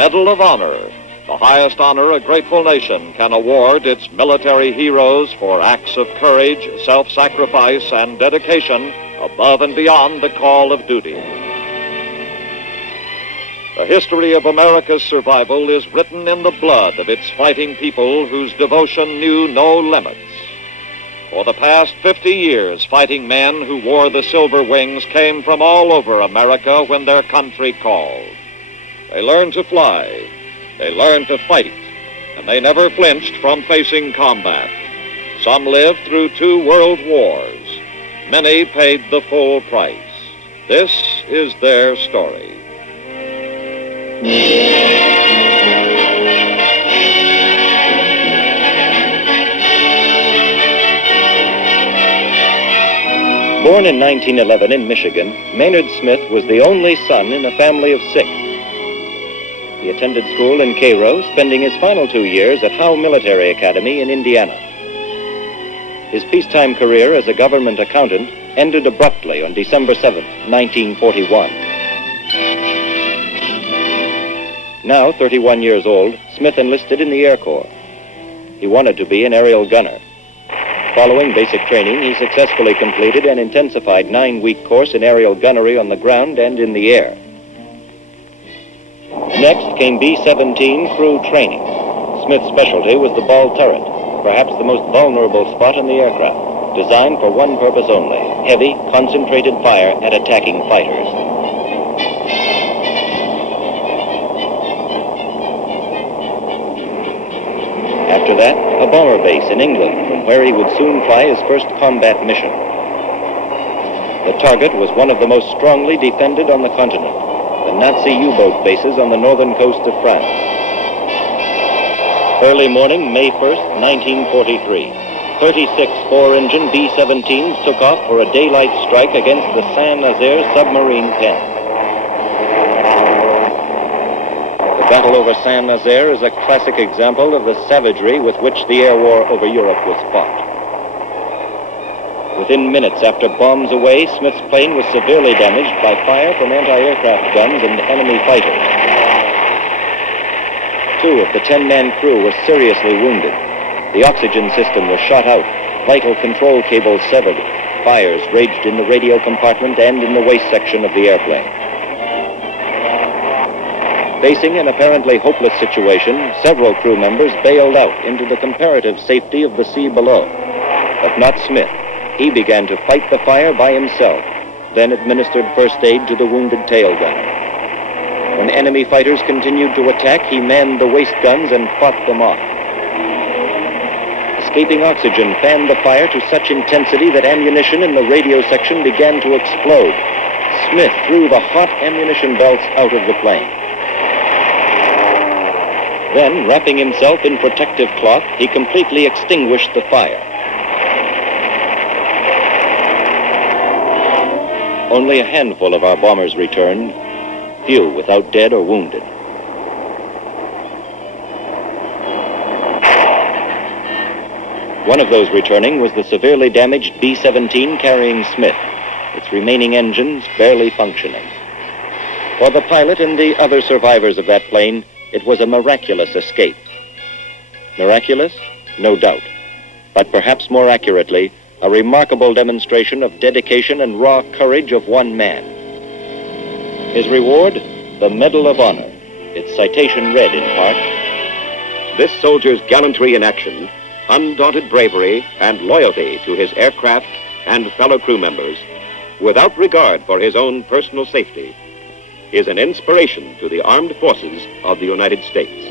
Medal of Honor, the highest honor a grateful nation can award its military heroes for acts of courage, self-sacrifice, and dedication above and beyond the call of duty. The history of America's survival is written in the blood of its fighting people whose devotion knew no limits. For the past 50 years, fighting men who wore the silver wings came from all over America when their country called. They learned to fly, they learned to fight, and they never flinched from facing combat. Some lived through 2 world wars. Many paid the full price. This is their story. Born in 1911 in Michigan, Maynard Smith was the only son in a family of 6. He attended school in Cairo, spending his final 2 years at Howe Military Academy in Indiana. His peacetime career as a government accountant ended abruptly on December 7, 1941. Now 31 years old, Smith enlisted in the Air Corps. He wanted to be an aerial gunner. Following basic training, he successfully completed an intensified 9-week course in aerial gunnery on the ground and in the air. Next came B-17 crew training. Smith's specialty was the ball turret, perhaps the most vulnerable spot in the aircraft, designed for one purpose only: heavy, concentrated fire at attacking fighters. After that, a bomber base in England, from where he would soon fly his first combat mission. The target was one of the most strongly defended on the continent, the Nazi U-boat bases on the northern coast of France. Early morning, May 1st, 1943, 36 4-engine B-17s took off for a daylight strike against the Saint-Nazaire submarine pen. The battle over Saint-Nazaire is a classic example of the savagery with which the air war over Europe was fought. Within minutes after bombs away, Smith's plane was severely damaged by fire from anti-aircraft guns and enemy fighters. 2 of the 10-man crew were seriously wounded. The oxygen system was shot out, vital control cables severed. Fires raged in the radio compartment and in the waist section of the airplane. Facing an apparently hopeless situation, several crew members bailed out into the comparative safety of the sea below. But not Smith. He began to fight the fire by himself, then administered first aid to the wounded tail gunner. When enemy fighters continued to attack, he manned the waist guns and fought them off. Escaping oxygen fanned the fire to such intensity that ammunition in the radio section began to explode. Smith threw the hot ammunition belts out of the plane. Then, wrapping himself in protective cloth, he completely extinguished the fire. Only a handful of our bombers returned, few without dead or wounded. One of those returning was the severely damaged B-17 carrying Smith, its remaining engines barely functioning. For the pilot and the other survivors of that plane, it was a miraculous escape. Miraculous? No doubt. But perhaps more accurately, a remarkable demonstration of dedication and raw courage of one man. His reward? The Medal of Honor. Its citation read in part: "This soldier's gallantry in action, undaunted bravery, and loyalty to his aircraft and fellow crew members, without regard for his own personal safety, is an inspiration to the armed forces of the United States."